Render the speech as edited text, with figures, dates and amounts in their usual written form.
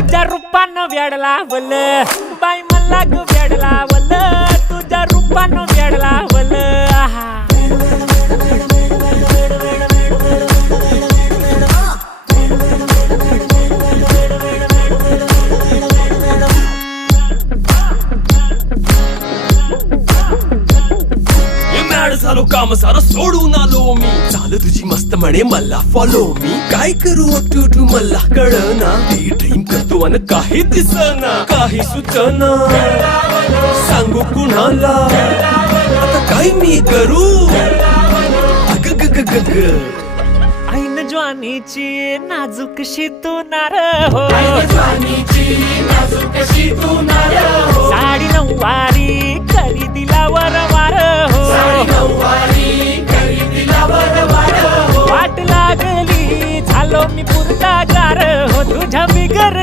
तुझ्या रूपानं वेड लावल बाई मला ग वेड लावल तुझ्या रूपानं वेड लावल झालो काम सारं सोडून आलो मी चाल तुझी मस्त म्हणे मला फॉलो मी काय करू टू मला कळना ती ड्रीम करतो अन काही दिसना काही सुचना सांगू कुणाला आता काय मी करू अग ग ग ग ग ऐन ज्वानीची नाजूकशी तू नार हो साडी नऊवारी करी दिला वरवार हो वाट लागली झालो मी पुरता गार हो तुझ्या बिगर